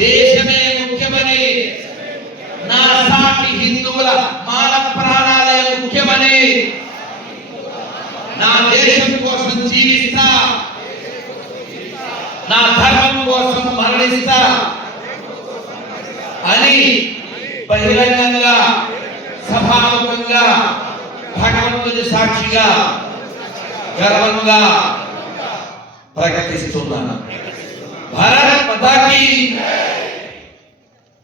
దేశమే ముఖ్యమని, నా సాటి హిందువుల మాన ప్రాణాలే ముఖ్యమని, నా దేశం కోసం జీవిస్తా, నా ధర్మం కోసం మరణిస్తా అని బహిరంగంగా సభాముఖంగా భగవంతుని సాక్షిగా గర్వంగా ప్రకటిస్తున్నాను. భారత్ మాతాకి.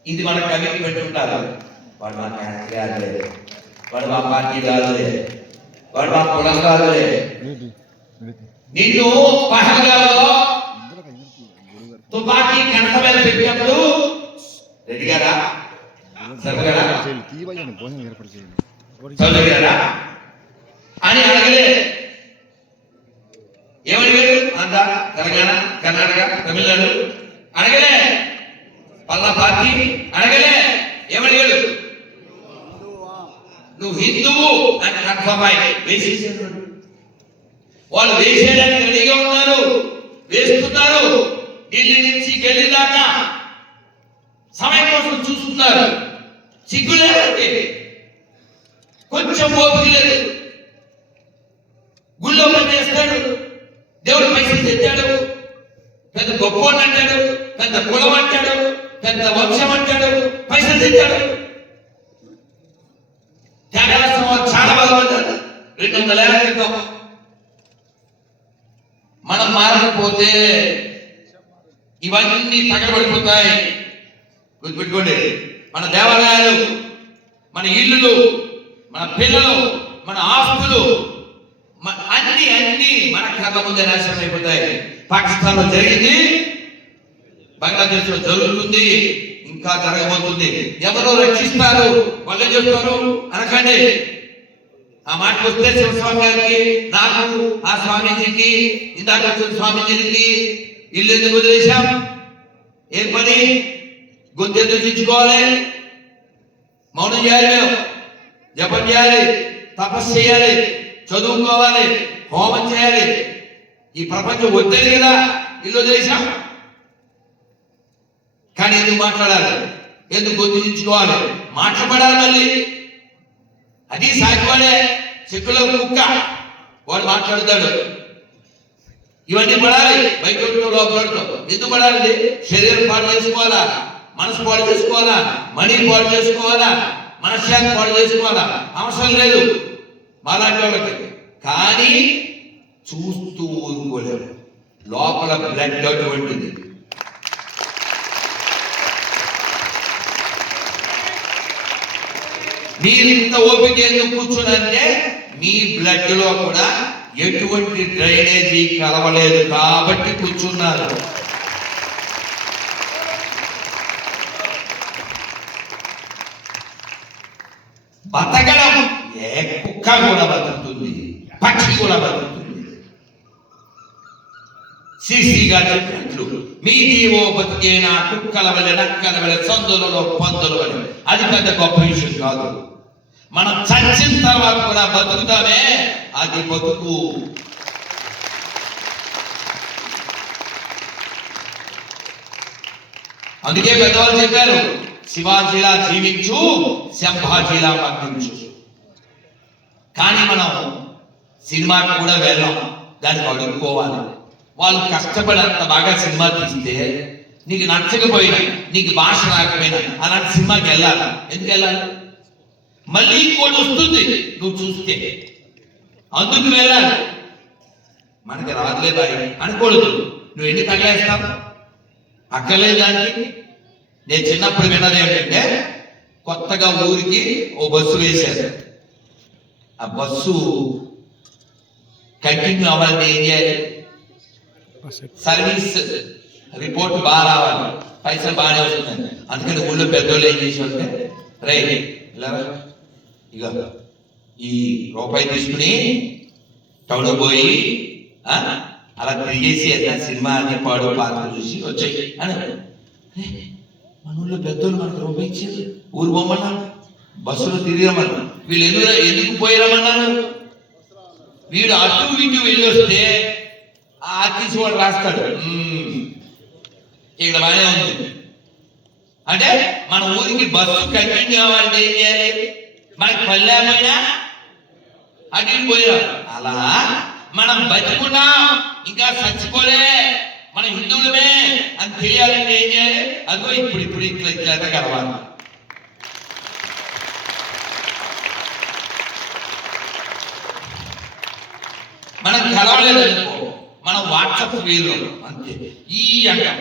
ఇది మన కమిట్మెంట్ ఉంటారు. వాడు మా క్యాస్ట్ కాదులే, వాడు మా పార్టీ కాదులే, వాడు మా కులం కాదులే. నిన్ను పహల్గాలో తుపాకీ కంట మీద పెట్టినప్పుడు రెడ్డిగారా సరిగారా చదువుగారా అని అడగలే. ఏమడిగారు? ఆంధ్ర, తెలంగాణ, కర్ణాటక, తమిళనాడు అడగలే. పల్లా పార్టీ అడగలే. ఏమడిగాడు? నువ్వు హిందువు అని కన్ఫర్మ్ వేసేసాడు. వాళ్ళు వేసేయడానికి రెడీగా ఉన్నారు, వేస్తున్నారు. ఢిల్లీ నుంచి గల్లీ దాకా సమయం కోసం చూస్తున్నారు. సిగ్గులేదంటే కొంచెం ఓపిక లేదు. గుళ్ళో పని చేస్తాడు, దేవుడు పైసలు తెచ్చాడు, పెద్ద గొప్ప అంటాడు, పెద్ద కులం అంటాడు, పెద్ద వంశం అంటాడు, పైసలు తెచ్చాడు. త్యాగరాజు చాలా బాధపడ్డారు 200 ఏళ్ల క్రితం. మనం మారకపోతే ఇవన్నీ తగలబడిపోతాయి. గుర్తుపెట్టుకోండి. మన దేవాలయాలు, మన ఇల్లులు, మన పిల్లలు, మన ఆస్తులు అన్ని మన కళ్ళ ముందే నాశనం అయిపోతాయి. పాకిస్తాన్ లో జరిగింది, బంగ్లాదేశ్ లో జరుగుతుంది, ఇంకా జరగబోతుంది. ఎవరో రక్షిస్తారు, వాళ్ళు చెప్తారు అనకండి. ఆ మాటకు వస్తే శివస్వామి గారికి, నాకు, ఆ స్వామీజీకి, ఇందాక వచ్చిన స్వామీజీకి ఇల్లు ఎందుకు వదిలేశాం? ఏం పని? గొంతెందుకు దించుకోవాలి? మౌనం చేయాలి, మేము జపం చేయాలి, తపస్సు చేయాలి, చదువుకోవాలి, హోమం చేయాలి. ఈ ప్రపంచం వద్దని కదా ఇల్లు వదిలేశాం. కానీ ఎందుకు మాట్లాడాలి? ఎందుకు గొంతు దించుకోవాలి? మాట్లాడాలి మళ్ళీ. అది సాగివాడే చెక్కులో కుక్క, వాడు మాట్లాడతాడు. ఇవన్నీ పడాలి. బయటతో లోపలతో ఎందుకు పడాలి? శరీరం పాడు చేసుకోవాలా, మనసు పాడు చేసుకోవాలా, మనీ పాడు చేసుకోవాలా, మనశ్శాంతి పాడు చేసుకోవాలా? అవసరం లేదు మాలాంటి వాళ్ళకి. కానీ చూస్తూ ఊరుకోలేరు. లోపల బ్లడ్ అటువంటిది. మీరు ఇంత ఓపిక ఎందుకు కూర్చున్నారంటే మీ బ్లడ్ లో కూడా ఎటువంటి డ్రైనేజీ కలవలేదు కాబట్టి కూర్చున్నారు. బతకడం ఏ కుక్క కూడా బతుకుతుంది, పక్షి కూడా బతుకుతుంది. సిసిగా చెప్పినట్లు మీ జీవో బతికేనా కుక్కల వల్ల, నక్కల వల్ల, సందులలో పందుల వల్ల. అది పెద్ద గొప్ప విషయం కాదు. మనం చచ్చిన తర్వాత కూడా బతుకుతామే, అది బతుకు. అందుకే పెద్దవాళ్ళు చెప్పారు, శివాజీలా జీవించు, శంభాజీలా మరణించు. కానీ మనం సినిమాకి కూడా వెళ్ళాం, దానికి అడుక్కోవాలి. వాళ్ళు కష్టపడి అంత బాగా సినిమా తీస్తే నీకు నచ్చకపోయినా, నీకు భాష రాకపోయినా అలాంటి సినిమాకి వెళ్ళాలి. ఎందుకు వెళ్ళాలి? మళ్ళీ ఇంకోటి వస్తుంది నువ్వు చూస్తే, అందుకు వెళ్ళాలి. మనకి రాదులే బాయ్ అనకూడదు. నువ్వు ఎన్ని తగలేస్తావు? అక్కర్లేదు దానికి. నేను చిన్నప్పుడు విన్నది ఏంటంటే, కొత్తగా ఊరికి ఓ బస్సు వేశారు. ఆ బస్సు కంటిన్యూ అవ్వాలంటే ఏం చేయాలి? సర్వీస్ రిపోర్ట్ బాగా రావాలి, పైసలు బాగానే వస్తున్నాయి. అందుకని ఊళ్ళో పెద్దోళ్ళు ఏం చేసేవాళ్ళంటే, రే ఇలా ఇక ఈ రూపాయి తీసుకుని టౌన్ పోయి అలా తిరిగేసి ఏదైనా సినిమా అని పాడు పాత్ర చూసి వచ్చాయి అని. మన ఊళ్ళో పెద్దోళ్ళు మనకు రూపాయి ఇచ్చేది, ఊరు బొమ్మన్నారు, బస్సులో తిరిగిరమన్నారు. వీళ్ళు ఎందుకు పోయిరమన్నారు? వీడు అటు ఇటు వెళ్ళి వస్తే ఆ తీసి వాడు రాస్తాడు, ఇక్కడ బాగానే ఉంది, అంటే మన ఊరికి బస్సు కంటిన్యూ కావాలంటే ఏం చేయాలి? మనకి పల్లెమైనా అటు పోయారు. అలా మనం బతుకున్నాం, ఇంకా చచ్చిపోలే, మన హిందువులమే అని తెలియాలంటే ఏం చేయాలి? అదో ఇప్పుడు ఇట్లా కలవాలి. మనం కలవలేదు అనుకో, మనం వాట్సాప్ వీలు అంతే ఈ అంటాం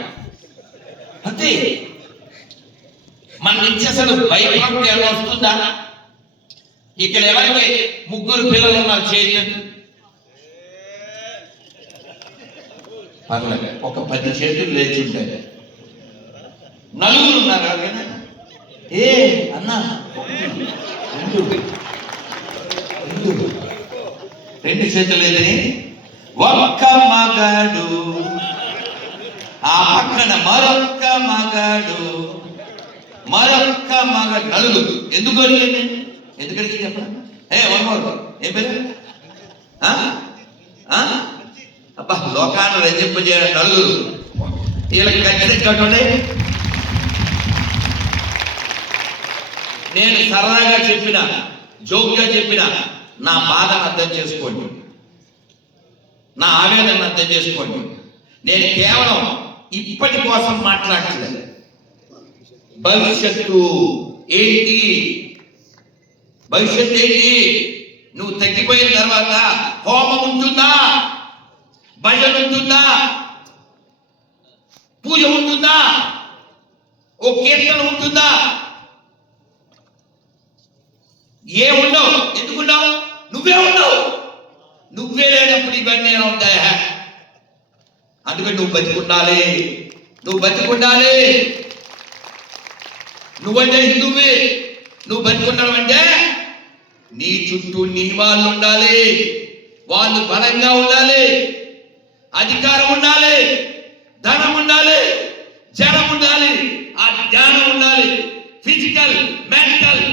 అంతే. మన నుంచి అసలు భయపడి ఏమైనా వస్తుందా? ఇక్కడ ఎవరికి 3 పిల్లలు ఉన్నారు చేతులు? పర్లేదు, ఒక 10 చేతులు లేచి ఉంటాయి. 4 ఉన్నారు ఎవరికైనా? ఏ అన్నా 2 చేతులు లేదని ఒక్క మగాడు, ఆ పక్కన మరొక్క మగాడు, మరొక్క మగాడు. 4 ఎందుకు అడిగింది? ఎందుకడిగి చెప్పండి. ఏం పేరు? అబ్బా లోకాన్ని రంజింపజేయాలి 4 వీళ్ళకి కట్టినట్టు. నేను సరదాగా చెప్పిన, జోక్గా చెప్పిన నా బాధను అర్థం చేసుకోండి, నా ఆవేదనను అర్థం చేసుకోండి. నేను కేవలం ఇప్పటి కోసం మాట్లాడలేదు. భవిష్యత్తు ఏంటి? భవిష్యత్తు ఏంటి? నువ్వు తగ్గిపోయిన తర్వాత హోమం ఉంటుందా? భజన ఉంటుందా? పూజ ఉంటుందా? ఓ కీర్తన ఉంటుందా? ఏముండవు. ఎందుకున్నావు? నువ్వే ఉండవు. నువ్వే లేనప్పుడు ఇవన్నీ ఉంటాయా? అందుకని నువ్వు బతికుండాలి, నువ్వు బతికుండాలి. నువ్వంటే హిందువే, నువ్వు బతికుండడం అంటే నీ చుట్టూ నీ వాళ్ళు ఉండాలి, వాళ్ళు బలంగా ఉండాలి, అధికారం ఉండాలి, ధనం ఉండాలి, జనం ఉండాలి, ఆ జ్ఞానం ఉండాలి. Physical, mental,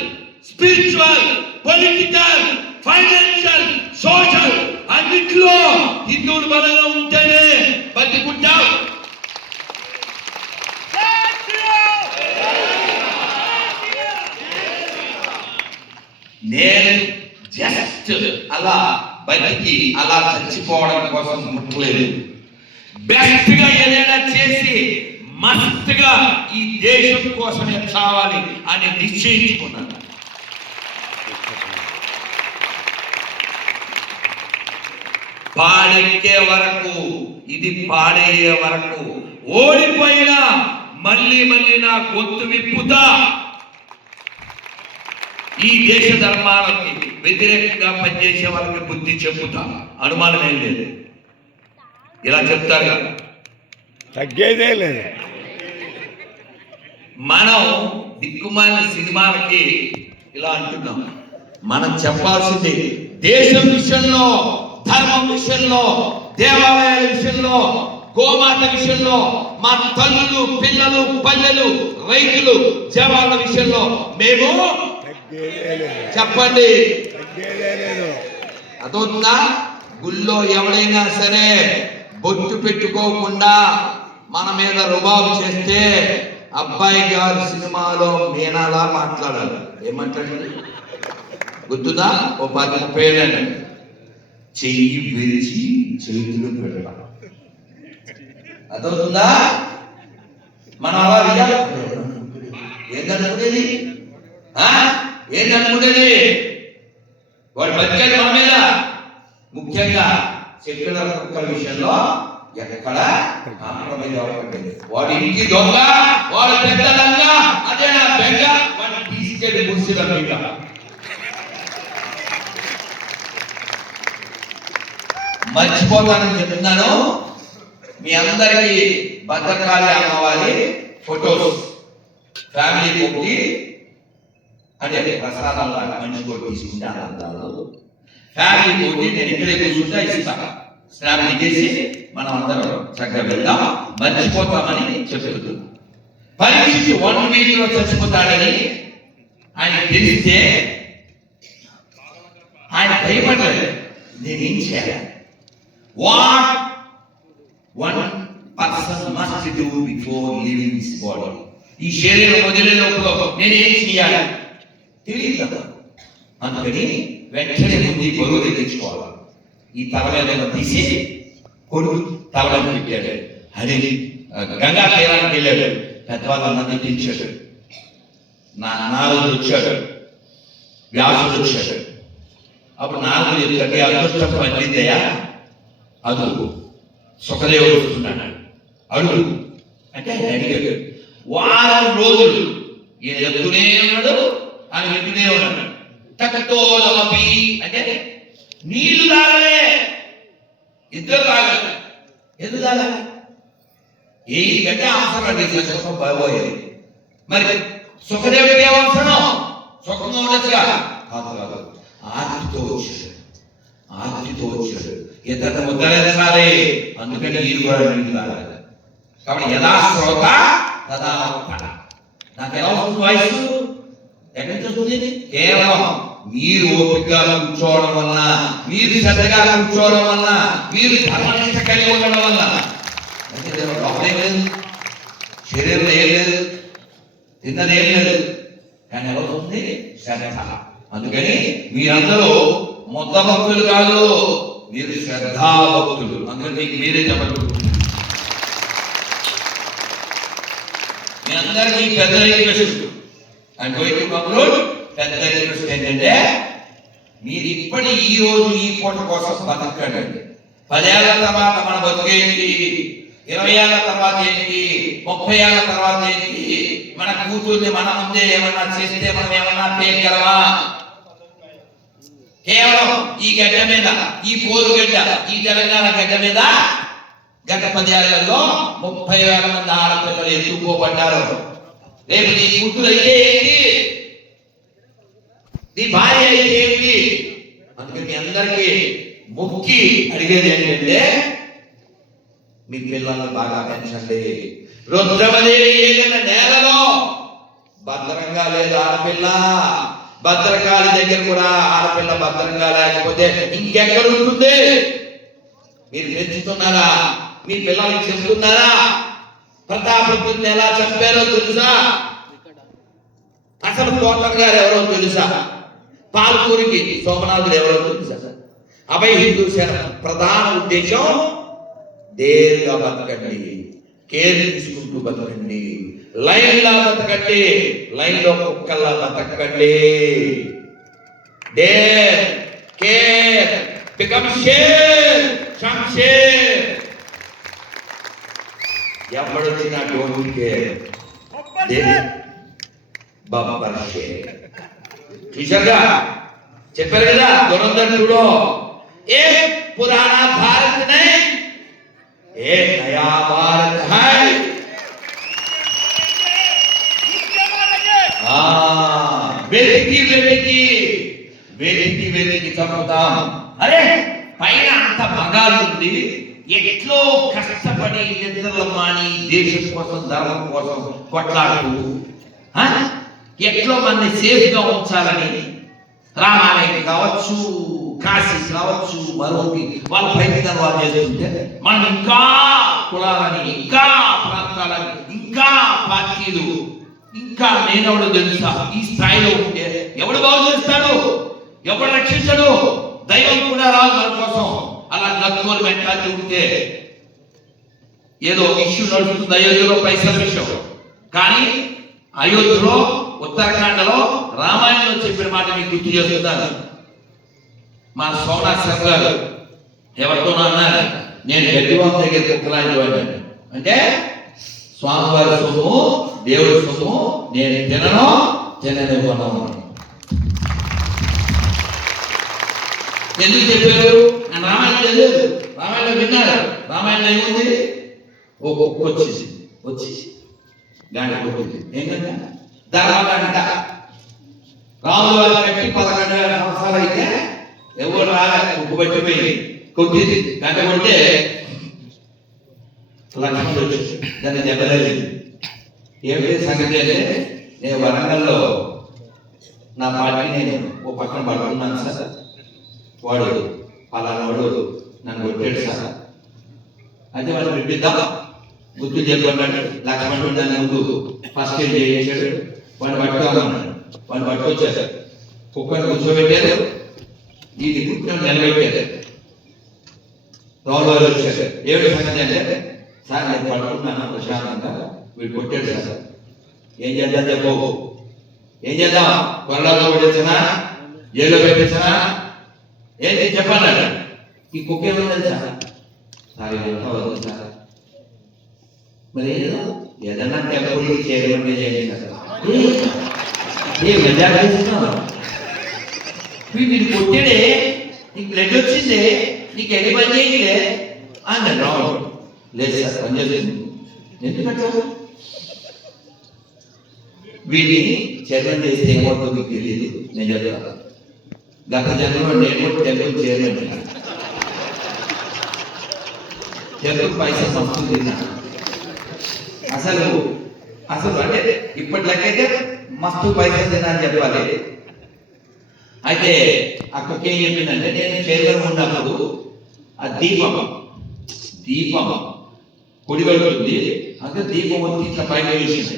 spiritual, political, financial, social అన్నిట్లో హిందువులు బలంగా ఉంటేనే బతికుంటావు. నేను జస్ట్ అలా బతికి అలా చచ్చిపోవడం కోసం ముట్టలేదు. బెస్ట్ గా ఏదైనా చేసి మస్తుగా ఈ దేశం కోసమే చావాలి అని నిశ్చయించుకున్నాను. పాడెక్కే వరకు, ఇది పాడయ్యే వరకు, ఓడిపోయినా మళ్ళీ నా గొంతు విప్పుతా. ఈ దేశ ధర్మాలకి వ్యతిరేకంగా పనిచేసే వాళ్ళకి బుద్ధి చెప్పుతా, అనుమానం ఏం లేదు. ఇలా చెప్తారు కదా, తగ్గేదే లేదు. మనం దిక్కుమాలిన సినిమాలకి ఇలా అంటున్నాం. మనం చెప్పాల్సింది దేశం విషయంలో, ధర్మం విషయంలో, దేవాలయాల విషయంలో, గోమాత విషయంలో, మా తల్లులు, పిల్లలు, పల్లెలు, రైతులు, జవాన్ల విషయంలో మేము చెప్పండి. అదొందా? గుళ్ళో ఎవరైనా సరే బొట్టు పెట్టుకోకుండా మన మీద రుబాబు చేస్తే అబ్బాయి గారు సినిమాలో మీనాలా మాట్లాడాలి. ఏమంటాడు గుర్తుందా? ఓ 10-30 ఏళ్ళండి, చెయ్యి విరిచి చేతులు పెట్టాలి. అదవుతుందా? మనం అలా ఏంటనుకునేది? ఏంటనుకునేది? వాడు బతికాడు మన మీద. ముఖ్యంగా సెక్యులర్ కుక్కల విషయంలో ఎక్కడ కాంప్రమైజ్ అవ్వకండి. వాడు ఇంటి దొంగ, వాడు పెద్ద దొంగ, అదే నా బెంగ, వాడిని తీసుకెళ్ళి ముసిల మీద. మర్చిపోతానని చెప్తున్నాను. మీ అందరికీ భద్రకాళి అమ్మవారి ఫోటోస్ ఫ్యామిలీ కొట్టి అంటే ప్రసాదం లాగా మంచి కొట్టి తీసుకుంటే ఆనందాలు ఫ్యామిలీ కొట్టి నేను ఇక్కడే కూర్చుంటే ఇస్తాను. స్నాప్ చేసి మనం అందరం చక్కగా వెళ్దాం. మర్చిపోతామని చెప్తుంది. పరీక్ష 1 వీక్ లో చచ్చిపోతాడని ఆయన తెలిస్తే ఆయన భయపడలేదు. నేనేం చేయాలి? What one person must do before leaving this body? ఈ శరీరం వదిలేలోపు నేనేం చేయాలి తెలియదు కదా. అందుకని వెంటనే ముందు ఈ బరువు తెచ్చుకోవాలి. ఈ తల మీద తీసి కొడుకు తల మీద పెట్టాడు. అది గంగా తీరానికి వెళ్ళాడు. పెద్దవాళ్ళు అన్నది తెచ్చాడు. నారదుడు వచ్చాడు, వ్యాసుడు వచ్చాడు. అప్పుడు నారదుడు చెప్తాడు, అదృష్టం పండిందయా అదుగు సుఖదేవుడు వస్తున్నాడు అడుగు అంటే ఆయన అడిగాడు. వారం రోజులు ఈయన చెప్తూనే ఉన్నాడు, ఆయన వింటూనే ఉన్నాడు. తక్కువపి అంటే నీళ్లు తాగలే, ఇద్దరు తాగాలి. ఎందుకు తాగాలి? ఏ గంటే అవసరం లేదు, సుఖం బాగోయేది. మరి సుఖదేవుడికి ఏం అవసరం? సుఖంగా ఉండొచ్చుగా. కాదు, ఆర్తితో వచ్చాడు. ఇతను ముద్దలేసాలి. అందుకని నీరు కూడా నీళ్ళు తాగాలి. కాబట్టి యథా శ్రోత తదా వక్త. నాకు ఎలా వస్తుంది వయసు? ఎక్కడి నుంచి వస్తుంది? కేవలం మీరు ఓపికగా కూర్చోవడం వల్ల, మీరు శ్రద్ధగా కూర్చోవడం వల్ల, మీరు ధర్మనిష్ట కలిగి ఉండడం వల్ల. లోపలేం లేదు, శరీరంలో ఏం లేదు, తిన్నది ఏం లేదు. కానీ ఎలా వస్తుంది? శ్రద్ధ. అందుకని మీరందరూ మొత్త భక్తులు కాదు, మీరు శ్రద్ధా భక్తులు. అందుకని మీకు మీరే చెప్పండి. మీ అందరికీ పెద్ద రిక్వెస్ట్, పెద్ద రిక్వెస్ట్ ఏంటంటే మీరు ఇప్పటి ఈ రోజు ఈ పూట కోసం బతకండి. 10 ఏళ్ల తర్వాత మన బతుకేంటి, 20 ఏళ్ల తర్వాత ఏంటి, 30 ఏళ్ల తర్వాత ఏంటి, మన కూతుర్ని మన ముందే ఏమన్నా చేస్తే మనం ఏమన్నా చేయగలమా? కేవలం ఈ గడ్డ మీద, ఈ పోరు గడ్డ, ఈ తెలంగాణ గడ్డ మీద గత 10 ఏళ్లలో 30,000 మంది ఆడపిల్లలు ఎత్తుకోబడ్డారు. రేపు నీ కూతురు అయితే ఏంటి, నీ భార్య అయితే ఏంటి? అందుకని మీ అందరికీ మొక్కి అడిగేది ఏంటంటే మీ పిల్లల్ని బాగా పెంచండి. రుద్రమదేవి ఏదైనా నేలలో భద్రంగా లేదు ఆడపిల్ల, భద్రకాళి దగ్గర కూడా ఆడపిల్ల భద్రంగా లేకపోతే ఇంకెక్కడ ఉంటుంది? మీరు పెంచుతున్నారా? మీ పిల్లలకి చెప్తున్నారా? ప్రతాపరుద్రుడిని ఎలా చంపారో తెలుసా? అసలు కోటన్ గారు ఎవరో తెలుసా? పాల్పూరికి సోమనాథుడు ఎవరో తెలుసా? అభయ హిందూ సేన ప్రధాన ఉద్దేశం దేర్గా బతకండి, కేర్ తీసుకుంటూ బతకండి, లైన్ లా బతకండి, లైన్ లో కుక్కల్లా బతకండి. డేర్ కేర్ బికమ్ షేర్ షంషేర్. ఎవడొచ్చినా డోంట్ కేర్, బబ్బర్ షేర్. చూశారుగా, చెప్పారు కదా దురంధరుడు. ఏ పురాణ భారత్ నై, ఏ నయా భారత్ హై. వెతికి వెతికి వెతికి వెతికి చంపుతాం. అరే పైన అంత మగాలుంది, ఎట్లో కష్టపడి నిద్రలు మాని దేశం కోసం ధర్మం కోసం కొట్లాడుతూ ఎట్లో మంది సేఫ్ గా ఉంచాలని రామాలయం కావచ్చు, కాశీ కావచ్చు, మరొకటి వాళ్ళ ప్రయత్నాలు వాళ్ళు చేస్తుంటే మనం ఇంకా కులాలని, ఇంకా ప్రాంతాలని, ఇంకా పార్టీలు, ఇంకా నేనెవడు తెలుసా ఈ స్థాయిలో ఉంటే ఎవడు బాగు చేస్తాడు? ఎవడు రక్షించడు? దైవం కూడా రాదు మన కోసం. అలా నక్కువలు మెంటాలిటీ ఉంటే ఏదో ఇష్యూ నడుస్తుంది అయోధ్యలో, పైసల విషయం. కానీ అయోధ్యలో, ఉత్తరాఖండలో రామాయణంలో చెప్పిన మాట మీకు గుర్తు చేస్తున్నాను. మా సోమనాథ్ సార్ గారు ఎవరితోనో అన్నారు, నేను గడ్డివాం దగ్గర కుక్కలాంటి వాడిని. అంటే స్వామివారి సొమ్ము, దేవుడి సొమ్ము నేను తిననివ్వను. ఎందుకు చెప్పారు? రామాయణం తెలియదు, రామాయణం విన్నారు. రామాయణం ఏముంది? ఓ కుక్క వచ్చి గంట కొట్టింది. ఏంటంటే ధర్మగంట. రాములు వారు కట్టి 11,000 సంవత్సరాలు అయితే ఎవరు రాలేదు, కుక్క పట్టిపోయి కొట్టింది. గంట కొట్టే లక్ష్మణుడు వచ్చి దాన్ని దెబ్బతలింది. ఏమిటి సంగతి అంటే, నేను వరంగల్లో నా పార్టీ నేను ఓ పక్కన పడుతున్నాను సార్, వాడు పలానా వాడు నన్ను కొట్టాడు సార్. అయితే వాడు పిలిపిద్దాం బుద్ధి చెప్పన్నాడు. లక్ష్మణుడు దాని ముందు ఫస్ట్ ఎయిడ్ చేయించాడు. వాడిని పట్టుకోమన్నాడు. వాడిని పట్టుకొచ్చారు. కుక్కను కూర్చోబెట్టారు. దీన్ని పుట్టిన నిలబెట్టారు. రాళ్ళు వచ్చారు. ఏడు సంగతి అంటే, సార్ నేను పడుకున్నాను ప్రశాంతంగా, వీడు కొట్టాడు సార్, ఏం చేద్దాం చెప్పు, ఏం చేద్దాం, కొరలో పెట్టించనా, జైల్లో పెట్టించనా, ఏంటి చెప్పన్నాడు. ఈ కుక్క ఏమో తెలుసా సార్, ఇదంతా వద్దు సార్, మరి ఏదన్నా టెంపుల్కి చేరమంటే చేయండి సార్, ఏ మజాక్ చేస్తున్నావు, వీడిని కొట్టాడే, నీకు బ్లడ్ వచ్చిందే, నీకు ఎన్ని పని చేయలే అన్నాడు. రావడం లేదు సార్, పని చేస్తుంది. ఎందుకంటే వీడిని చైర్మన్ చేస్తే ఏమవుతుందో మీకు తెలియదు, నేను చెప్తాను. గత జన్మలో నేను కూడా టెంపుల్ చైర్మన్, టెంపుల్ పైసా మస్తు తిన్నా. అసలు అసలు అంటే ఇప్పటికైతే మస్తు పైసా తిన్నా అని చెప్పాలి. అయితే అక్కడికి ఏం చెప్పిందంటే, నేను చైర్మన్ ఉన్నప్పుడు ఆ దీపం పొడి పడుతుంది, అంటే దీపం వచ్చి ఇట్లా పైన వేసింది.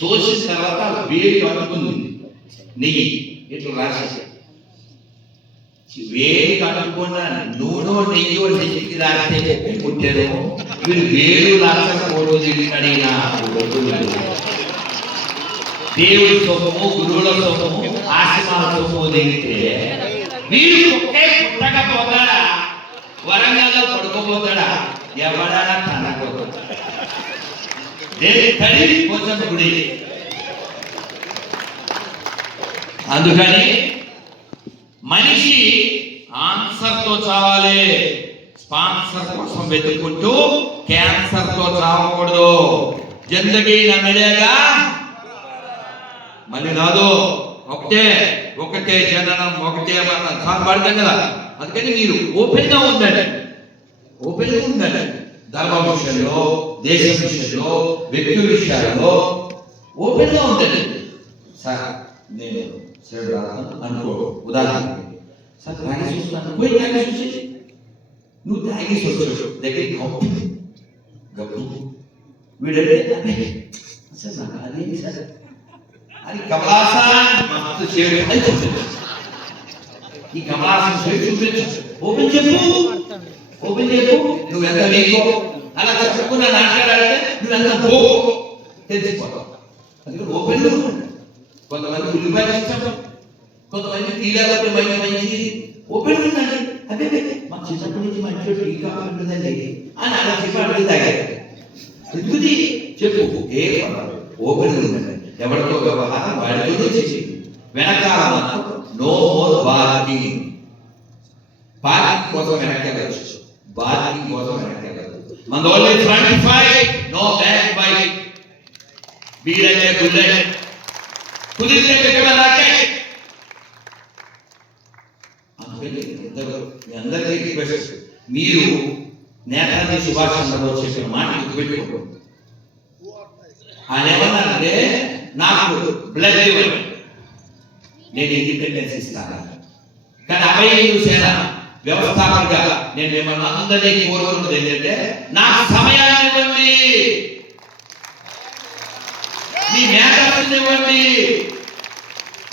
తోసిన తర్వాత వేడి కట్టుకుంది, నెయ్యి ఇట్లా రాసేసి, వేడి కట్టుకున్న నూనె నెయ్యి నెయ్యికి రాస్తే పుట్టారు. వీడు వేరు రాష్ట్ర ఫోటో తిరిగినా దేవుడి సొమ్ము, గురువుల సొమ్ము, ఆశ్రమాల సొమ్ము దిగితే వీడు ఒకే పుట్టకపోతాడా, వరంగల్లో పడుకోపోతాడా, ఎవరైనా తనకపోతాడా. కొంచెం గుడి. అందుకని మనిషి ఆన్సర్ తో చావాలి, స్పాన్సర్ కోసం వెతుక్కుంటూ క్యాన్సర్ తో చావకూడదు. జిందగీ నమ్మలేగా మళ్ళీ రాదు, ఒకటే జననం, ఒకటే మరణం కాపాడతాం కదా. అందుకని మీరు ఓపెన్ గా ఉండండి, ధర్మ విషయంలో, దేశ విషయంలో, వ్యక్తుల విషయాల్లో ఓపెన్ గా ఉండండి. సార్ నేను సేవ అనుకో, ఉదాహరణ సార్ తాగి చూస్తాను, పోయి తాగి చూసి నువ్వు తాగి చూసు దగ్గర గప్పు వీడంటే సార్ నాకు అదేంటి సార్, అది కమలాసన్ మస్తు చేయడం అని చెప్తుంది. ఈ కమలాసన్ చేసి చూపించు, ఓపెన్ చెప్పు, నువ్వెంత నీకో అలా చెప్పుకున్న నాటకాలంటే నువ్వెంత పో తెలిసిపోతావు. అందుకని ఓపెన్ గా ఉండండి. కొంతమంది ఉల్లిపాయలు ఇష్టం, కొంతమంది తీలేకపోతే మంచి ఓపెన్ ఉందండి. అదే మా చిన్నప్పటి నుంచి మంచి టీ కాఫీ ఉంటుందండి అని అలా చెప్పి తాగారు. ఎందుకు చెప్పు, ఏ ఓపెన్ ఉందండి. ఎవరితో వ్యవహారం వాడితో చేసి వెనకాల మాత్రం నో మోర్ బార్గింగ్. పార్కింగ్ కోసం వెనక్కి, బార్గింగ్ కోసం వెనక్కి. మన only front fight, no back fight. వీడంటే బుల్లెట్, కుదిరితే రాకెట్. అందుకని మీ అందరికీ రిక్వెస్ట్, మీరు నేతాజీ సుభాష్ చంద్రబోస్ చెప్పిన మాట గుర్తుపెట్టుకోండి. ఆయన ఏమన్నారంటే, నాకు బ్లడ్ ఇవ్వండి, నేను ఇండిపెండెన్స్ ఇస్తాను. కానీ అభయ సేన వ్యవస్థాపకగా నేను మిమ్మల్ని అందరినీ కోరుకున్నది ఏంటంటే, నాకు సమయాన్ని ఇవ్వండి, మీ మేధావిని ఇవ్వండి,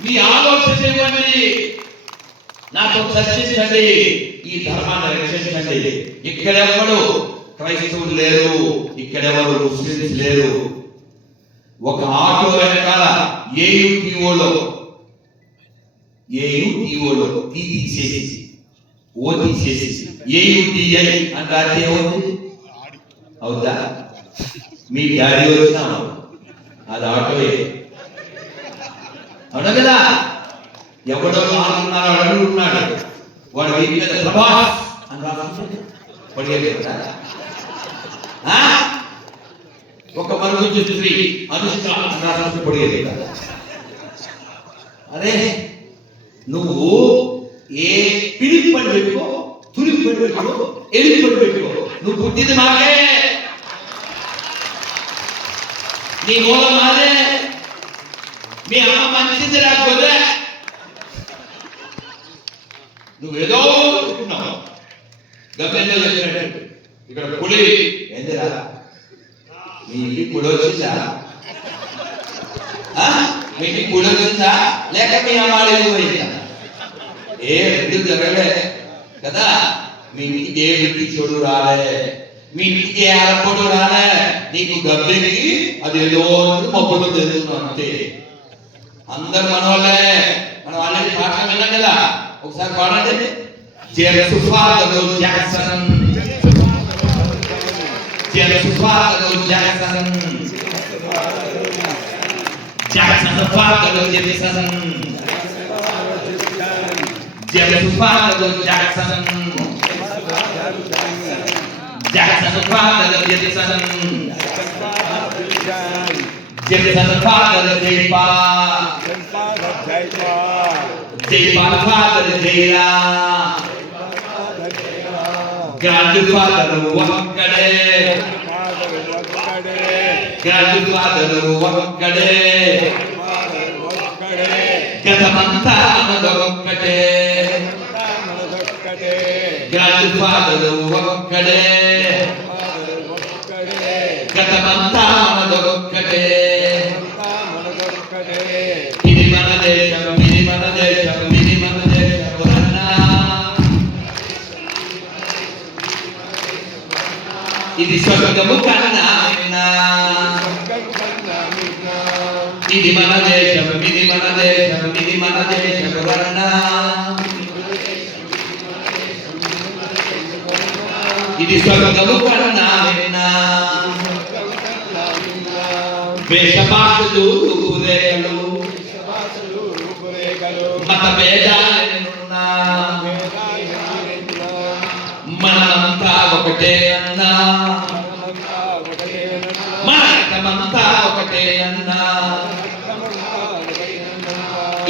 మీ ఆలోచన ఇవ్వండి, నాతో చర్చించండి, ఈ ధర్మాన్ని రక్షించండి. ఇక్కడెవరు క్రైస్తవులు లేరు, ఇక్కడెవరు ముస్లిమ్స్ లేరు. ఒక ఆటో వెనకాల ఏయుటీఓలో తీసేసి ఓ తీసేసి ఏయుటిఐ అని రాస్తే ఏమవుతుంది? అవుతా? మీ డాడీ వచ్చినా అది ఆటోయే, అవునా కదా? ఎవడో నాలుగున్నర అడుగుతున్నాడు, వాడు వీటి మీద ప్రభాస్ అని రాస్తుంటే పడిగేదా? ఒక మరుగు స్త్రీ అనుష్క అని రాస్తుంటే పడిగేదా? అరే నువ్వు ఏ పిలిపి పని పెట్టుకో, తులిపి పని పెట్టుకో, ఎలిపి పని పెట్టుకో, నువ్వు పుట్టింది మాకే, నీ మూలం మాదే, మీ అమ్మ మంచిది రాకపోతే నువ్వేదో అనుకున్నావు. గతంలో చెప్పినట్టు ఇక్కడ పులి ఏందిరా మీకు ఇప్పుడు వచ్చిందా? మీకు ఇప్పుడు వచ్చిందా లేక మీ అమ్మాయి పోయిందా? ఏ రెండు జరగలే కదా. మీ ఇంటికి ఏ బ్రిటిషోడు రాలే, మీ ఇంటికి ఏ అరపోడు రాలే. నీకు గబ్బెకి అది ఏదో మొబ్బులో తెలుస్తున్నాం అంతే. అందరు మన వాళ్ళే. మనం ఆల్రెడీ పాట విన్నాం కదా, ఒకసారి పాడండి. James Father Jackson, James Father Jackson, Jackson Father Jackson, James Father Jackson, Jackson Father Jackson, Jackson Father Jaypa, Jaypa Father Jayla, Grandfather Wakkade, Grandfather Wakkade, Gatamanta Wakkade, Grandfather Wakkade, Gatamanta Wakkade, Minimanadesham, Minimanadesham, Minimanadesham, ఇది స్వర్గము కన్నా ఇది మన దేశం, ఇది మన దేశం, ఇది మన దేశం వర్ణ. ఇది స్వర్గము కన్నా వేషభాషలు రేఖలు మత భేదాలున్నా మనమంతా ఒకటే అన్నా, మనమంతా ఒకటే అన్నా.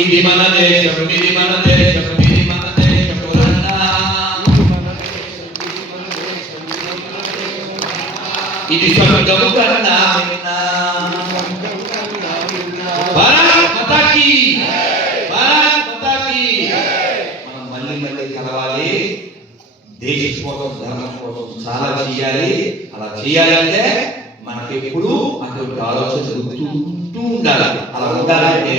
ఇది మన దేశం, ఇది మన దేశం, ఇది మన దేశం అన్నా. ఇది స్వర్గము కన్నా భారత్ మాతా కీ, భారత్ మాతా కీ. మనం మళ్ళీ మళ్ళీ కలవాలి. దేశం కోసం, ధర్మం కోసం చాలా చేయాలి. అలా చేయాలంటే మనకెప్పుడు అటువంటి ఆలోచన జరుగుతూ ఉండాలి. అలా ఉండాలంటే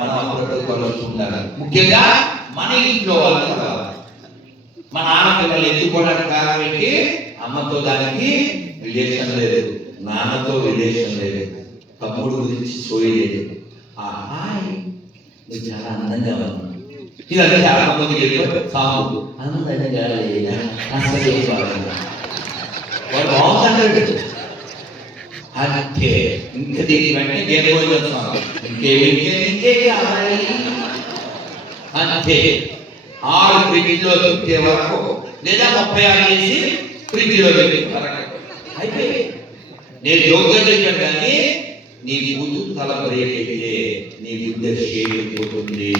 మనం అప్పుడప్పుడు ఆలోచన ఉండాలి. ముఖ్యంగా మన ఇంట్లో వాళ్ళు కలవాలి. మన ఆడపిల్లలు ఎత్తుకోవడానికి కారణం ఏంటి? అమ్మతో దానికి రిలేషన్ లేదు, నాన్నతో రిలేషన్ లేదు, తమ్ముడు గురించి సోయి లేదు. నువ్వు చాలా అందంగా ఉన్నావు, ఇదంతా చాలా మందికి సాగు అందంగా వాడు బాగుందంటే అంతే. ఇంకా దీని వెంటనే గేమ్ ఇంకే కావాలి అంతే. 6 ఫ్రిడ్జ్లో పెట్టే వరకు లేదా 36 చేసి ఫ్రిడ్జ్లో పెట్టే వరకు అయిపోయి. నేను యోగ్యం చెప్పాను కానీ నీ ముందు తల బ్రేక్ అయితే నీ ముందే షేక్ అయిపోతుంది.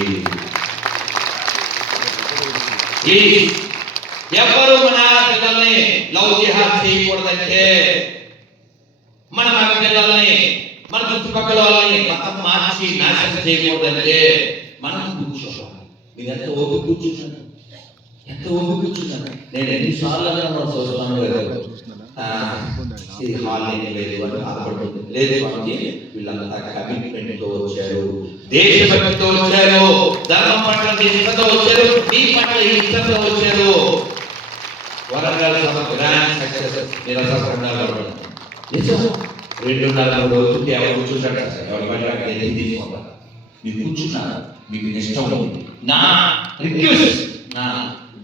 ఎవరు మన పిల్లల్ని లవ్ జిహాద్ చేయకూడదంటే, మన మగ పిల్లల్ని, మన చుట్టుపక్కల వాళ్ళని మతం మార్చి నాశనం చేయకూడదంటే మనం కూర్చోవాలి. మీరు ఎంత ఓపిక కూర్చున్నాను, ఎంత ఓపిక కూర్చున్నాను. నేను ఎన్నిసార్లు చూస్తాను ఇది హాల్ లేదు అని బాధపడుతుంది. లేదు స్వామి, వీళ్ళంతా కమిట్మెంట్తో వచ్చారు, దేశభక్తితో వచ్చారు, ధర్మం పట్ల నిష్ఠతో వచ్చారు, మీ పట్ల ఇష్టంతో వచ్చారు. వరంగల్ సభ గ్రాండ్ సక్సెస్. నేను నిజం 2.5 రోజులకి ఎవరు కూర్చుంటాడు, ఎవరి పట్ల తీసుకుంటారు. మీరు కూర్చున్నారు, మీకు ఇష్టం ఉంది. నా రిక్వెస్ట్, నా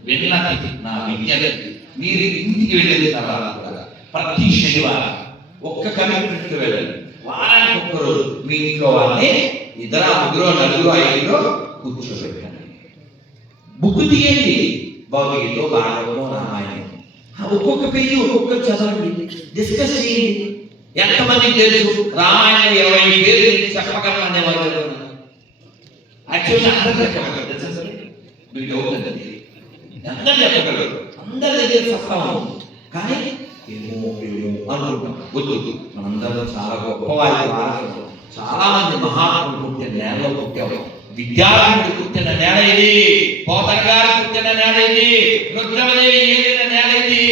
విన్నతి, నా విజ్ఞప్తి, మీరు ఇంటికి వెళ్ళేది తర్వాత ప్రతి శనివారం ఒక్క కమిట్మెంట్కి వెళ్ళండి. వారానికి ఒక్కరోజు మీ ఇంట్లో వాళ్ళని 2, 3, 4, 5 కూర్చోబెట్టండి. బుక్ తీయండి, భౌతికతో భాగవతం, రామాయణం, ఒక్కొక్క పేజీ ఒక్కొక్కరు చదవండి, డిస్కస్ చేయండి. ఎంతమందికి తెలుసు రామాయణం 20 పేర్లు చెప్పగలనే వాళ్ళు? యాక్చువల్లీ అందరూ చెప్పగలరు. మీకు అవుతుంది, అందరూ చెప్పగలరు, అందరి దగ్గర సత్తాము. కానీ ఏమో అనుకుంటాం. వద్దు, మనందరూ చాలా గొప్పవారి వారసులు. చాలా మంది మహాత్ములు పుట్టిన నేలలో పుట్టాము. విద్యార్థులు పుట్టిన నేల ఇది, పోతన గారు పుట్టిన నేల ఇది, రుద్రమదేవి ఏలిన నేల ఇది,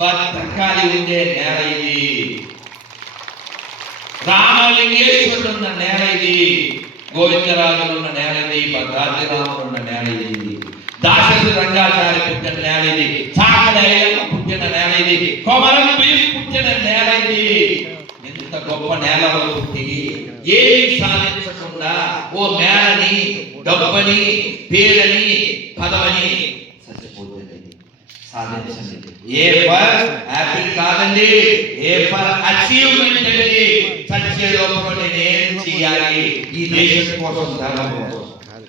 భద్రకాళి ఉండే నేల ఇది. రామలింగేశ్వరుడు ఉన్న నేల ఇది, గోవిందరాజులు ఉన్న నేల ఇది, భద్రాద్రిరాములు ఉన్న నేల ఇది, దాశరథి రంగాచార్య పుట్టిన నేల ఇది, చాకలి ఐలమ్మ పుట్టిన నేల ఇది, కొమరం భీం పుట్టిన నేల ఇది. ఎంత గొప్ప నేలలో పుట్టి ఏమి సాధించకుండా ఓ మేళని, డబ్బని, పేరని, పదవని చచ్చిపోతుంది. సాధించండి. ఏ ఫర్ యాపిల్ కాదండి, ఏ ఫర్ అచీవ్మెంట్ అండి. చచ్చే లోపల నేనేం చేయాలి ఈ దేశం కోసం, ధర్మం కోసం.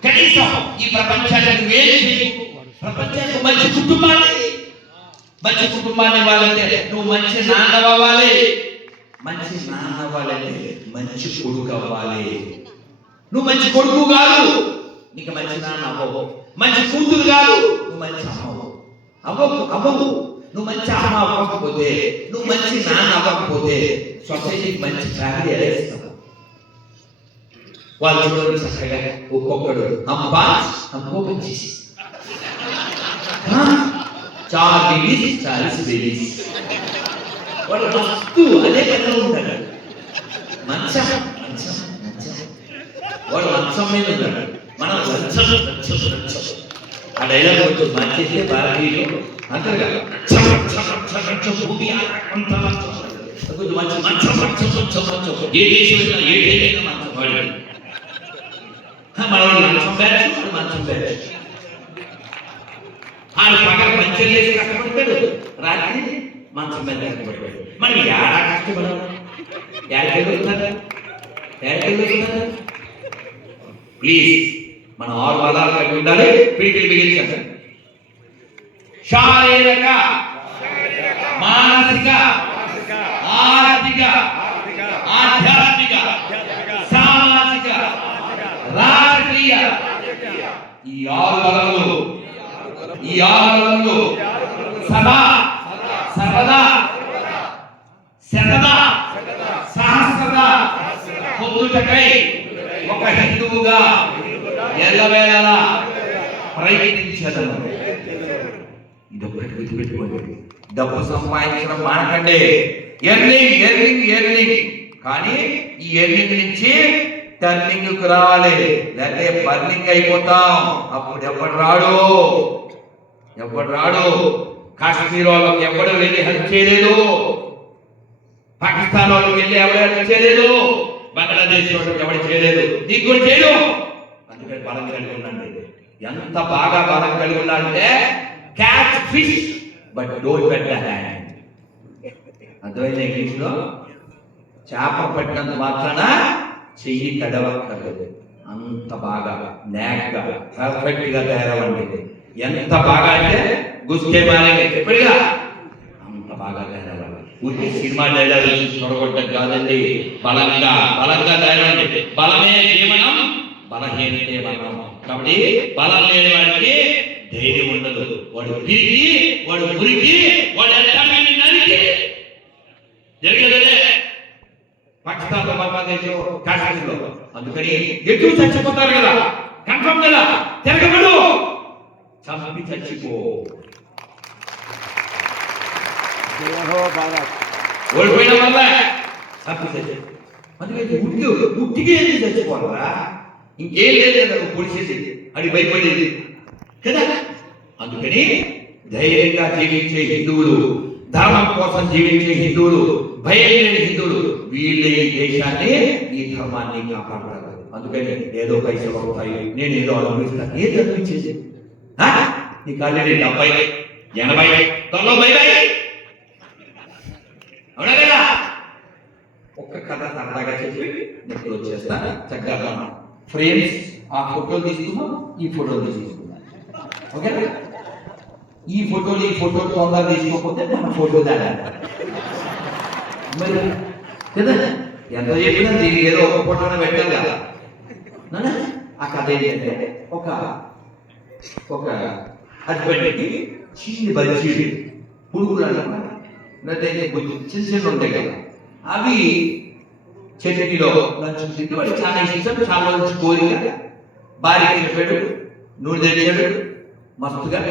కనీసం ఈ ప్రపంచానికి వేరే ప్రపంచానికి మంచి కుటుంబాన్ని ఇవ్వాలంటే నువ్వు మంచి నాన్న అవ్వాలి. మంచి నాన్న అవ్వాలంటే మంచి కొడుకు అవ్వాలి. నువ్వు మంచి కొడుకు కాదు, నీకు మంచి నాన్న అవ్వవు. మంచి కూతురు కాదు, నువ్వు మంచి అవ్వవు. నువ్వు మంచి అమ్మ అవ్వకపోతే, నువ్వు మంచి నాన్న అవ్వకపోతే సొసైటీకి మంచి ఫ్యామిలీ ఎలా ఇస్తావు? వాళ్ళు చూడండి చక్కగా ఒక్కొక్కడు అమ్మా అమ్మో మంచి 4 బేబీస్ 40 బేబీస్. వాడు మస్తు అదే కథలో ఉంటాడు. మంచం వాడు మంచం మీద ఉంటాడు, మనం లంచం. ఆ డైలాగ్ కొంచెం మంచిస్తే భారతీయులు అంటారు కదా, కొంచెం మంచం. ఏ దేశం ఏ దేశం మంచం వాడు. మనవాడు మంచం బ్యాచ్, మంచం బ్యాచ్. ఆడు పక్కన మంచం చేసి కష్టపడతాడు, రాత్రి మంచం మీద కష్టపడతాడు. మనం ఎలా కష్టపడాలి? ఎక్కడికెళ్ళి ప్లీజ్ మనం 6 పదాలు కలిగి ఉండాలి. పీటికి బిగించండి. శారీరక, మానసిక, ఆర్థిక, ఆధ్యాత్మిక, సామాజిక, రాజకీయ, ఈ 6 పదములు సదా, సర్వదా, శతదా, సహస్రదా పొందుటకై ఒక హిందువుగా ఎల్లవేళలా ప్రయత్నించదను. ఇదొకటి గుర్తుపెట్టుకోండి. డబ్బు సంపాదించడం మానకండి. ఎర్నింగ్ కానీ ఈ ఎర్నింగ్ నుంచి టర్నింగ్ రావాలి, లేకపోతే బర్నింగ్ అయిపోతాం. అప్పుడు ఎవడు రాడు. కాశ్మీర్ వాళ్ళకి ఎవడు వెళ్ళి హెల్ప్ చేయలేదు, పాకిస్తాన్ వాళ్ళకి వెళ్ళి ఎవరు హెల్ప్ చేయలేదు, బంగ్లాదేశ్ వాళ్ళకి ఎవరు చేయలేదు, నీకు కూడా చేయడు. అందుకని బలం కలిగి ఉండండి. ఎంత బాగా బలం కలిగి ఉండాలంటే catch fish but don't wet the hand. అర్థమైంది? ఇంగ్లీష్ లో చేప పట్టినంత మాత్రాన చెయ్యి తడవక్కర్లేదు. అంత బాగా నేగ్గా పర్ఫెక్ట్ గా తయారవ్వండి. ఎంత బాగా అంటే గుస్తే మారే చెప్పడిగా అంత బాగా తయారవ్వాలి. ఊరికి సినిమా డైలాగ్ చూడగొట్టడం కాదండి. బలంగా తయారవ్వండి. బలమే జీవనం, బలహీనతే మరణం. కాబట్టి బలం లేని వాడికి ధైర్యం ఉండదు. వాడు తిరిగి, వాడు మురికి, వాడు ఎట్టాన్ని నరికి జరిగేదే పాకిస్తాన్, బంగ్లాదేశ్, కాశ్మీర్లో. అందుకని ఎటు చచ్చిపోతారు కదా, కన్ఫర్మ్ కదా, తిరగబడు, చంపి చచ్చిపో. ఓడిపోయిన వల్ల చంపి చచ్చిపో. అందుకని ఉట్టిగా ఏది చచ్చిపోవాలరా? ఇంకేం లేదు కదా, పొడిచేది అది భయపడేది కదా. అందుకని ధైర్యంగా జీవించే హిందువులు, ధర్మం కోసం జీవించే హిందువులు, భయం లేని హిందువులు, వీళ్ళే ఈ దేశాన్ని, ఈ ధర్మాన్ని కాపాడతారు. అందుకని ఏదో పైసలు అవుతాయి, నేను ఏదో అనుభవిస్తాను. ఏది అనిపించేది? నీకు ఆల్రెడీ 70, 80, 90 అవునా కదా? ఒక్క కథ సరదాగా చెప్పి నేను క్లోజ్ చేస్తా. చక్కగా ఫ్రేమ్స్ ఆ ఫోటోలు తీసుకున్నాం, ఈ ఫోటోలు తీసుకున్నాం. ఓకే, ఈ ఫోటోలు తొందరగా తీసుకోకపోతే మన ఫోటో దాని మరి కదా. ఎంత చెప్పినా దీనికి ఏదో ఒక ఫోటోనే పెట్టాలి కదా. ఆ కథ ఏంటంటే ఒక హస్బెండ్కి చిన్ని బజ్జీలు, పురుగులు అన్నమాట, చిన్న ఉంటాయి కదా, అవి చట్నీలో లంచం తింటే వాడికి చాలా ఇష్టం. చాలా రోజు కోరిక. భార్య చెప్పాడు, నూనె తెచ్చాడు, మస్తుగా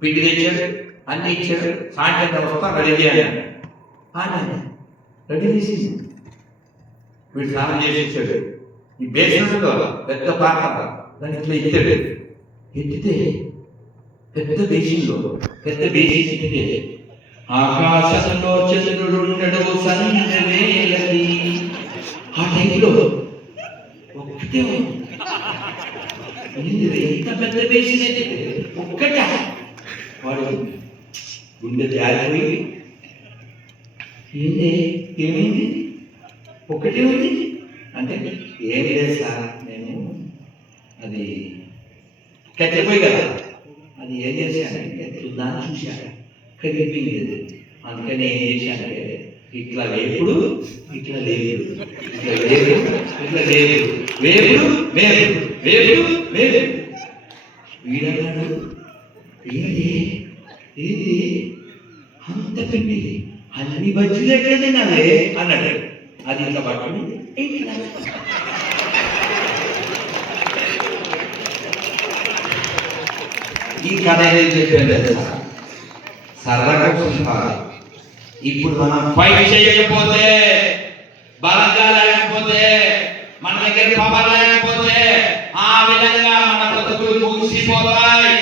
పిండి తెచ్చాడు, అన్ని ఇచ్చాడు. సాయంత్రం వస్తా రెడీ చేయాలి. రెడీ చేసి వీడు స్నానం చేసేసాడు. ఈ బేసిన్లో పెద్ద పాత్ర దాన్ని ఇట్లా ఎత్తాడు. ఎత్తితే పెద్ద బేసిన్లో పెద్ద బేసిన్ ఎత్తితే ఆకాశంలో చంద్రుడు ఉండడు సంధ్యవేళకి. ఆ టైంలో ఒక్కటే ఎంత పెద్ద బేసిన్ ఎత్తితే ఒక్కట వాడు గుండె జారిపోయి ఏంటి ఏమైంది ఒక్కటే ఉంది అంటే ఏం లేదు సార్, నేను అది కచ్చిపోయి కదా అది ఏం చేశానంటే దాన్ని చూశాను కదిలిపోయింది. అందుకని ఏం చేశానంటే ఇట్లా లేపుడు ఇట్లా లేపుడు ఇట్లా లేపుడు ఇట్లా లేపుడు వేపుడు వేపుడు వేపుడు వేపుడు. వీడన్నాడు ఏంటి ఏంటి అంత పిండి అన్ని బజ్జీలు ఎట్లా తినాలే అన్నాడు. అది ఇట్లా పట్టుకుని ఈ కథ ఏం చెప్పాను సరదాగా కాదు. ఇప్పుడు మనం ఫైట్ చేయకపోతే, బలంగా లేకపోతే, మన దగ్గర పవర్ లేకపోతే ఆ విధంగా మన బతుకులు ముగిసిపోతాయి.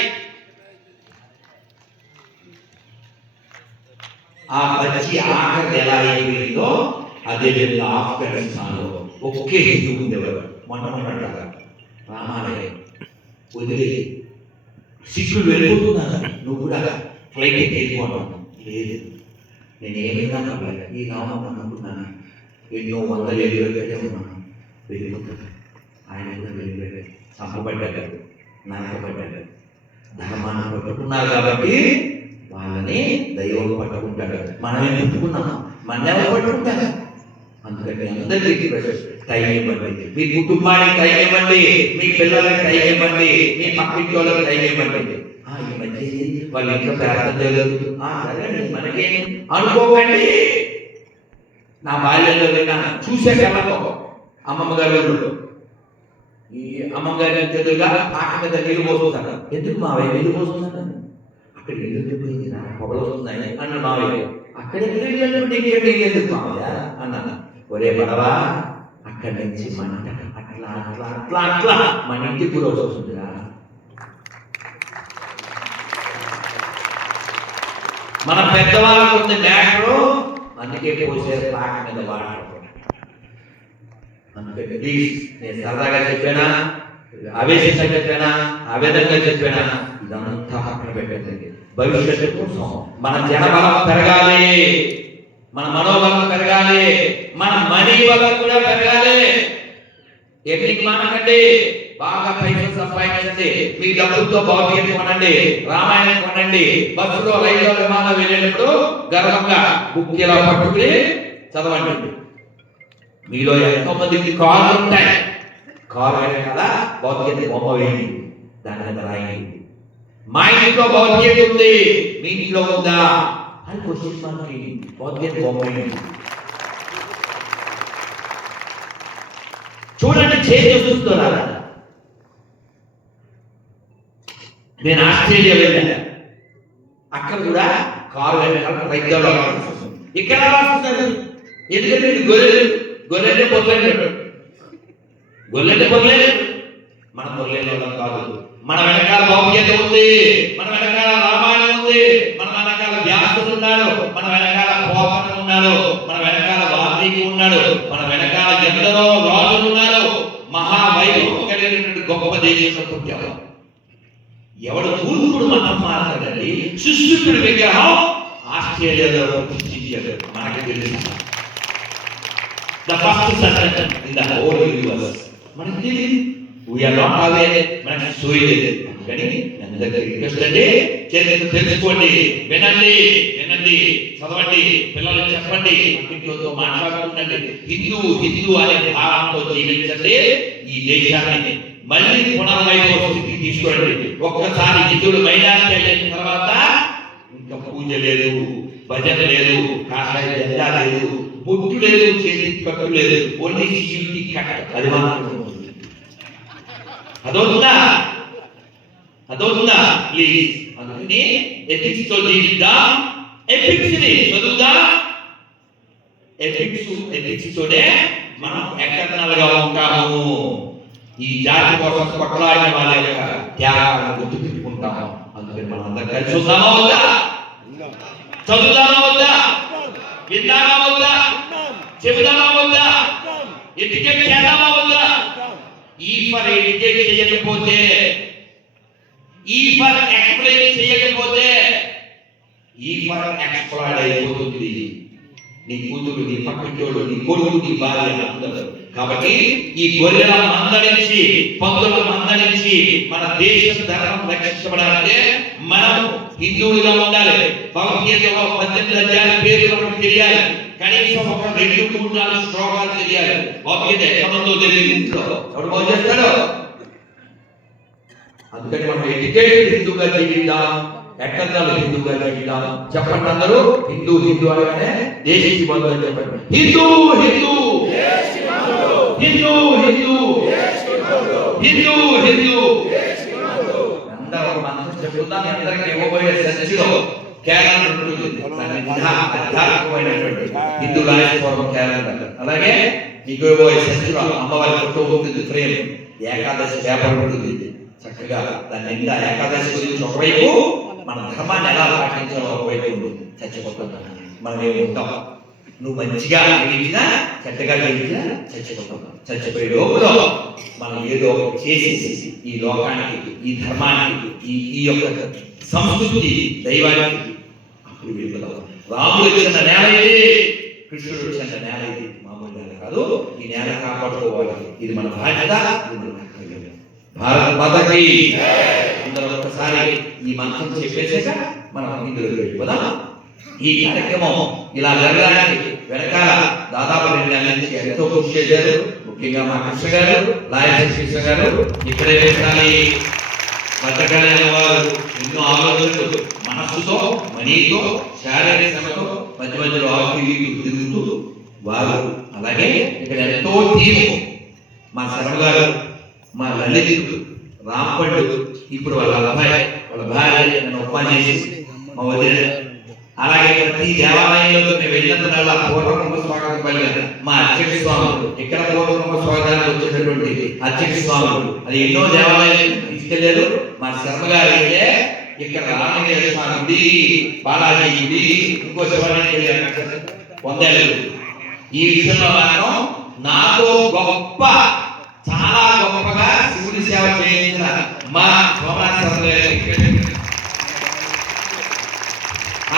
ఆ బజ్జీ ఆఖరి ఎలా అయిపోయిందో అదే విధంగా ఆఫ్ఘనిస్తాన్లో ఒకే హిందూ ఉండేవారు. మొట్టమొదట రామాలయం వదిలే శిష్యులు వెళ్ళిపోతున్నారు. నువ్వు కూడా ఫ్లైట్ ఎక్కి వెళ్ళిపోవడం లేదు. నేను ఏమైనా కావాలి ఈ రామం అనుకున్నాను. ఎన్నో వందల ఏళ్ళు ఉన్నాను. వెళ్ళిపోతాను. ఆయన కూడా వెళ్ళిపోయారు. చంపబడ్డారు, నరకబడ్డారు. ధర్మాన్ని పట్టుకున్నారు కాబట్టి వాళ్ళని దైవం పట్టుకుంటాడు. మనమే పట్టుకున్నాము, మనమే పట్టుకుంటారు. అందుకని అందరికీ టైం ఇవ్వండి. మీ కుటుంబానికి టైం ఇవ్వండి, మీ పిల్లలకి టైం ఇవ్వండి, మీ పక్కింటి వాళ్ళకి టైం ఇవ్వండి. ఈ మధ్య వాళ్ళ ఇంట్లో ప్రార్థన చేయలేదు మనకి అనుకోకండి. నా బాల్యంలో విన్నాను, చూసే కళలో అమ్మమ్మ గారి ఊళ్ళో ఈ అమ్మమ్మ గారి ఎదురుగా పాక మీద నీళ్ళు పోసుకుంటాను. ఎందుకు మావయ్య నీళ్ళు పోసుకున్నాను? అక్కడ నీళ్ళు పోయింది నా పొగలు వస్తున్నాయి అన్న మావయ్య. అక్కడ ఎందుకు మావయ్య అన్నాను. ఒరే బడవా, అక్కడి నుంచి మంట అట్లా అట్లా అట్లా అట్లా మన ఇంటికి కూడా వస్తుందిరా. మన పెద్దవాళ్ళకు ఉంది మ్యాటర్, అందుకే పోసే పాక మీద వాడటం. అందుకని ప్లీజ్, నేను సరదాగా చెప్పానా, ఆవేశంగా చెప్పానా, ఆవేదనగా చెప్పానా, ఇదంతా పక్కన పెట్టండి. భవిష్యత్తు కోసం మన జనబలం పెరగాలి, మన మనోబలం పెరగాలి, మన మనీ బలం కూడా పెరగాలి. ఎన్నిక మానకండి, బాగా పైసలు సంపాదించండి, మీ డబ్బులతో భౌతికం కొనండి, రామాయణం కొనండి, బస్సులో రైల్లో విమానం వెళ్ళేటప్పుడు గర్వంగా బుక్ ఇలా పట్టుకుని చదవండి. మీలో ఎంతో మందికి కార్లు ఉంటాయి, కారు వెనకాల భౌతికత బొమ్మ వేయండి, దాని మీద రాయండి. మా ఇంట్లో భౌతికత ఉంది, మీ ఇంట్లో ఉందా అని క్వశ్చన్ మనకి భౌతికత బొమ్మ వేయండి. చూడండి, చేంజ్ చూస్తున్నారా? నేను ఆస్ట్రేలియా వెళ్ళాను, అక్కడ కూడా కారు వెనకాల రైతులు ఇక్కడ రాస్తున్నారు. ఎందుకంటే గొర్రెలు పొరలేదు, మన పొరలేని వాళ్ళం కాదు. మన వెనకాల భౌతికత ఉంది, మన వెనకాల రామాయణం ఉంది, మన వెనకాల వ్యాసుడు ఉన్నాడు, మన వెనకాల పోపన ఉన్నాడు, మన వెనకాల వాల్మీకి ఉన్నాడు, మన వెనకాల ఎందరో రాజులు ఉన్నారు. మహావైభవం కలిగినటువంటి గొప్ప దేశంలో పుట్టాము. ఎవడు పూర్వుడు మనం మాట్లాడండి, సుశ్రుతుడి విగ్రహం ఆస్ట్రేలియాలో ప్రతిష్ఠించాడు. మనకి తెలుసు, the first sentence in the whole universe. మనకి తెలియదు, వీఆర్ నాట్ అవేర్, మనకి సోయలేదు. కానీ అందరికీ రిక్వెస్ట్ అండి, తెలుసుకోండి, వినండి, చదవండి, పిల్లలకు చెప్పండి, ఇంటితో మాట్లాడుతుండండి. హిందూ అనే భావంతో జీవించండి. ఈ దేశాన్ని మళ్ళీ పునర్వైభవ స్థితికి తీసుకోండి. ఒక్కసారి హిందువులు మైనారిటీ అయిన తర్వాత ఇంకా పూజ లేదు, భజన లేదు, కాషాయ జెండా లేదు, బొట్టు లేదు, చేతికి కట్టు లేదు, ఓన్లీ శివుడికి కట్ట. అది మాత్రం అదొద్దా ప్లీజ్. అందుకని ఎథిక్స్ తో జీవిద్దాం, ఎథిక్స్ ని చదువుదాం. ఎథిక్స్ తోనే మనం ఎక్కడనలుగా ఉంటాము. ఈ జాతి కోసం కొట్లాడిన వాళ్ళ యొక్క త్యాగాలను గుర్తుపెట్టుకుంటాము. అందుకని మనం అందరం కలిసి ఉందామా వద్దా? చదువుదామా వద్దా? విందామా వద్దా? చెబుదామా వద్దా? ఎడ్యుకేట్ చేద్దామా వద్దా? ఈ ఫర్ ఎడ్యుకేట్ చేయకపోతే, ఈ ఫర్ ఎక్స్ప్లెయిన్ చేయకపోతే, ఈ ఫర్ ఎక్స్ప్లాయిడ్ అయిపోతుంది. నీ కూతురు, నీ పక్కచోడు, నీ కొడుకు, నీ భార్య అందరూ. కాబట్టి ఈ గొర్రెల మందరించి, పందుల మందరించి మన దేశ ధర్మం రక్షించబడాలంటే మనం హిందువులుగా ఉండాలి. భగవద్గీతలో 18 అధ్యాయాల పేర్లు మనకు తెలియాలి. కనీసం ఒక 2, 3, 4 శ్లోకాలు తెలియాలి. భగవద్గీత ఎక్కడుందో తెలియదు ఇంట్లో ఎవరు బాగు చేస్తాడు. అందుకని మనం ఎడ్యుకేటెడ్ హిందూగా జీవిద్దాం, ఎక్కడాలు హిందూగా జీవిద్దాం. చెప్పండి అందరూ, హిందూ హిందూ అనగానే దేశీ బంధువు అని చెప్పండి. హిందూ హిందూ హిందూ హిందూ హిందూ హిందూ అందరూ మనం చెప్తున్నాం. అందరికి ఇవ్వబోయే సంచిలో క్యాలెండర్ ఉంటుంది. అధ్యాత్మికమైనటువంటి హిందూ రాజకీయ క్యాలెండర్. అలాగే మీకు ఇవ్వబోయే సంచిలో అమ్మవారి ఫోటో ఉంటుంది, ఫ్రేమ్, ఏకాదశి పేపర్ ఉంటుంది. చక్కగా దాని నిండా ఏకాదశి గురించి ఒకవైపు, మన ధర్మాన్ని ఎలా పాటించాలో ఒకవైపు ఉంటుంది. చచ్చిపోతున్నాం మనం ఏమి ఉంటాం. నువ్వు మంచిగా జీవించినా, చెడ్డగా జీవించినా చచ్చిపోతాం. చచ్చిపోయే లోపల మనం ఏదో చేసేసి ఈ లోకానికి, ఈ ధర్మానికి, ఈ యొక్క సంస్కృతి, దైవానికి అప్పుడు వెళ్తాం. రాముడు వచ్చిన నేల ఇది, కృష్ణుడు వచ్చిన నేల ఇది, మామూలు నేల కాదు. ఈ నేల కాపాడుకోవాలి. ఇది మన బాధ్యత, ఇది మన కర్తవ్యం. భారత మాతకి అందరూ ఒక్కసారి ఈ మంత్రం చెప్పేసాక మనం ఇందులో వెళ్ళిపోదాం. ఈ కార్యక్రమం ఇలా జరగడానికి వెనకాల దాదాపు 2 నెలల నుంచి ఎంతో కృషి చేశారు. ముఖ్యంగా మా కృష్ణ గారు, లాయర్ కృష్ణ గారు, ఇక్కడే పెట్టాలి భద్రకాళి వారు ఎన్నో ఆలోచనలు మనస్సుతో, మనీతో, శారీరక శ్రమతో మధ్య మధ్యలో తిరుగుతూ వారు, అలాగే ఇక్కడ ఎంతో టీము, మా శర్మ గారు, మా లలితుడు, రాంపండు, ఇప్పుడు వాళ్ళ అబ్బాయి, వాళ్ళ భార్య నన్ను ఉపాధి చేసి, మా వదిన, అలాగే ప్రతి దేవాలయంలో మేము వెళ్ళినప్పుడల్లా పూర్వకుంభ స్వాగతం పలికారు మా అధ్యక్ష స్వాములు. ఇక్కడ పూర్వకుంభ స్వాగతానికి వచ్చినటువంటి అధ్యక్ష స్వాములు అది ఎన్నో దేవాలయాలు తీసుకెళ్లారు. మా శర్మ గారు అయితే ఇక్కడ రామయ్య స్వామి గుడి, బాలాజీ గుడి, ఇంకో శివాలయం పొందారు. ఈ విషయంలో మాత్రం నాతో గొప్ప, చాలా గొప్పగా శివుడి సేవ చేయించిన మా సోమనాథ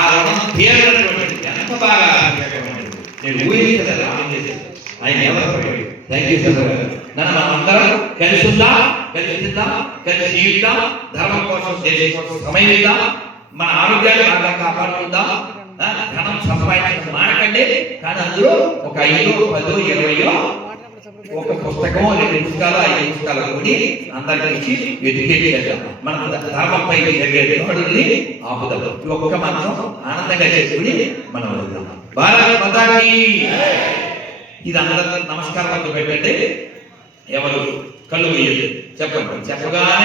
ఆ రుణం తీరనటువంటి ఎంత బాగా నేను ఊహించలేదు. ఆయన ఎవరు. Thank you sir. మనం అందరం కలిసి ఉందాం, కలిసి తిందాం, కలిసి జీవిద్దాం, ధర్మం కోసం, దేశం కోసం సమయం ఇద్దాం, మన ఆరోగ్యాన్ని బాగా కాపాడుకుందాం. ధనం సంపాదించడం మానకండి, కానీ అందులో ఒక 5, 10, 20 ఒక పుస్తకం, 2 పుస్తకాలు, 5 పుస్తకాలు కొని అందరికీ ఇచ్చి ఎడ్యుకేట్ చేద్దాం. మన ధర్మంపై జరిగే దాడుల్ని ఆపుదాం. ఒక్క మనం ఆనందంగా చేసుకుని మనం వెళ్దాం. భారత్ మాతాకి. ఇది అందరూ నమస్కారం పెట్టండి. ఎవరు కళ్ళు చెప్పండి. చెప్పగానే